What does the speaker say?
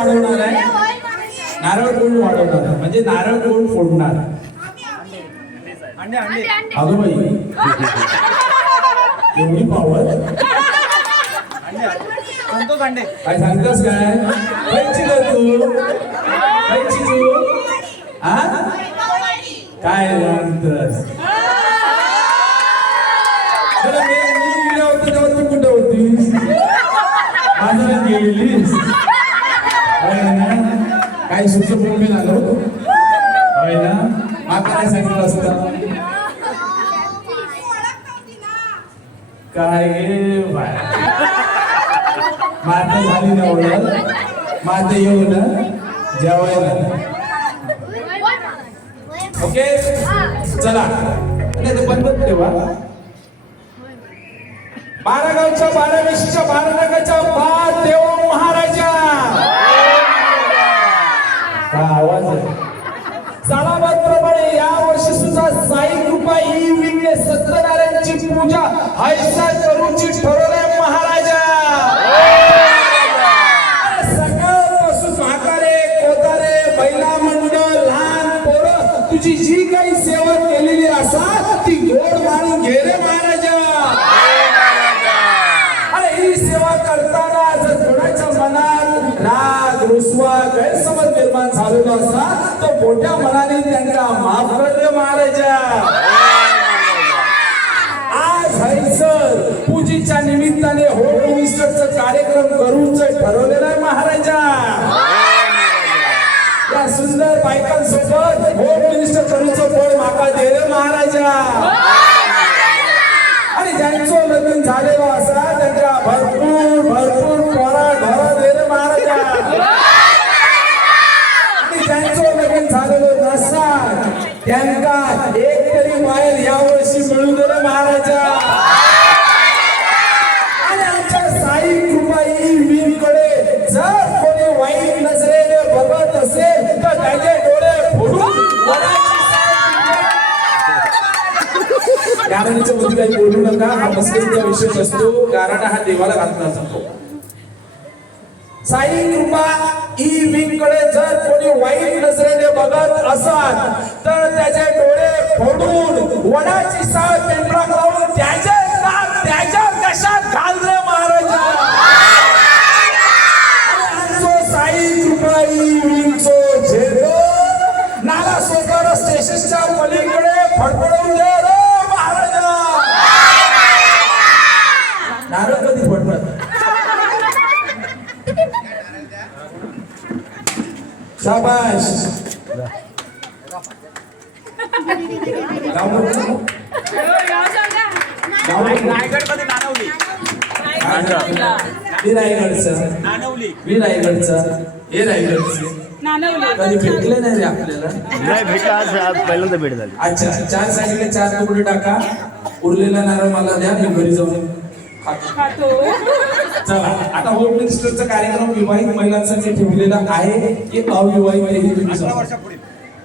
वाढवणार आहे. नारळ कोण वाढवणार? आहे म्हणजे नारळ कोण फोडणार? अगं बाई एवढी अंडे काय सांगतास काय? ग तू. कायची तू. हा? काय सांगतास मी मी गेलो होतो तेव्हा तू कुठं होतीस? माझ्या गेलीस काय सुचत मी आलो होय ना? माका काय सांगितलं असत काय गे माता झाली ना ओळख? माता येऊ ना? जेवायला. ओके? चला. नाही ते बंद ठेवा. बारागावच्या बारा वेशीच्या बारा नगाच्या बा देव महाराजा. म्हणजे सत्यनारायणची पूजा आयसा करूची ठरवलंय महाराजा. सकाळपासून म्हातारे कोतारे बैला मंडळ लहान पोरं तुझी जी काही सेवा केलेली असा ती गोड मानून घे रे महाराजा. अरे ही सेवा करताना जर कोणाच्या मनात राग रुसवा गैरसमज निर्माण झालेला असा तो मोठ्या मनाने त्यांना माफ कर रे महाराजा. आज पूजेच्या निमित्ताने होम मिनिस्टरचा कार्यक्रम करूच ठरवलेलं आहे महाराजा. या सुंदर बायकांसोबत होम मिनिस्टर करूचं फळ माका दे महाराजा. आणि ज्यांचं लग्न झालेलं असा त्यांच्या भरपूर भरपूर पोरा ढोरा दे महाराजा. आणि ज्यांचं लग्न झालेलं नसा त्यांना एक तरी मायल यावं गाराण्याच्या मध्ये काही बोलू नका. हा मस्करीचा विशेष असतो. गाराणा हा देवाला घातला जातो. साई कृपा ई कडे जर कोणी वाईट नजरेने बघत असाल तर त्याचे डोळे फोडून वडाची साथ पेंढरा लावून त्याच्या नारळ शाबाश नानवली मी रायगडचं. नानवली मी रायगडचं. हे रायगडचे. कधी भेटले नाही रे आपल्याला? नाही भेटला आज आज पहिल्यांदा भेट झाली. अच्छा चार सांगितले चार तुकडे टाका. उरलेला नारळ मला द्या मी घरी जाऊन खातो. चला आता होम मिनिस्टरचा कार्यक्रम विवाहित महिलांसाठी ठेवलेला आहे. की अविवाहित हे तुम्ही